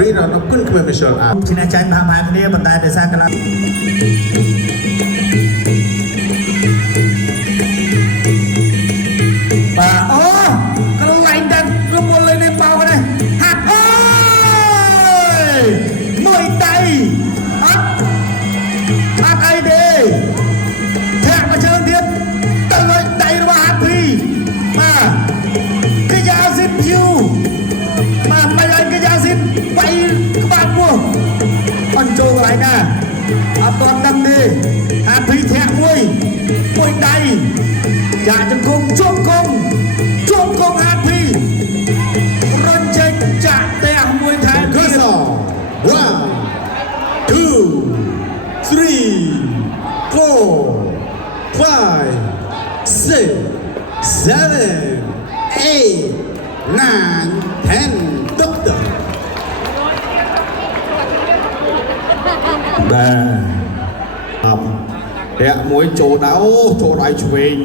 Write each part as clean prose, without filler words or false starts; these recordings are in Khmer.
រីរណគុណគ្មានមិសលអាឈ្នះចាញ់មហាគ្នាប៉ុន្តែដោយសារកន្លងបាទអូក្នុងឡែងតែរមូលលេងនេះបោកនេះហាត់អូយមួយដៃអត់អីទេធាក់មកជើងទៀតទៅលើដៃរបស់ហាត់ភីបាទគឺយ៉ាងស៊ីភីវបាទមិនឲ្យគឺយ៉ាងស៊ីវាយក្បាលពោះអញ្ចូលកន្លែងណាអត់ទាន់ដឹងទេហាត់ភីធាក់មួយដៃចាក់ជង្គង់ជួបគង់ហាត់ភីរញចេញចាក់តែមួយថែមទៀត 1 2 3 4 5 6 7 8 9 10 Doctor បាទតាក់មួយចូលដល់ចូលដៃឆ្វេង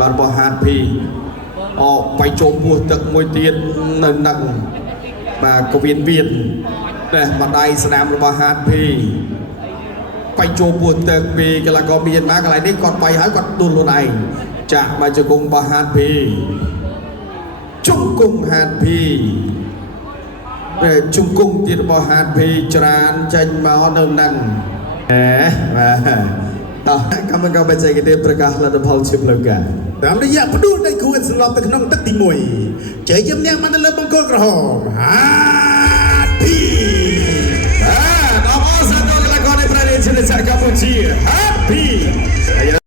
បាទរបស់ហាតភីបាយចូលពោះទឹកមួយទៀតនៅនឹងបាទកវៀនតែម្ដាយស្នាមរបស់ហាតភីបាយចូលពោះទឹកពីកីឡាករមានមកកន្លែងនេះគាត់បាយហើយគាត់ទូលខ្លួនឯងចាក់មកជង្គង់របស់ហាតភីជង្គង់ហាតភីជង្គង់ទៀតរបស់ហាតភីច្រានចេញមកនៅនឹងបាទតោះកម្មការបច្ចេកទេសប្រកាសលទ្ធផលជាផ្លូវការតាមរយៈផ្ដួលដៃគូឥតសន្លប់ទៅក្នុងទឹកទី1ជ័យជំនះបានទៅលើបង្គោលក្រហមហាភីដល់អស់សាទរកីឡាករនៃប្រទេសជាតិកម្ពុជាហាភី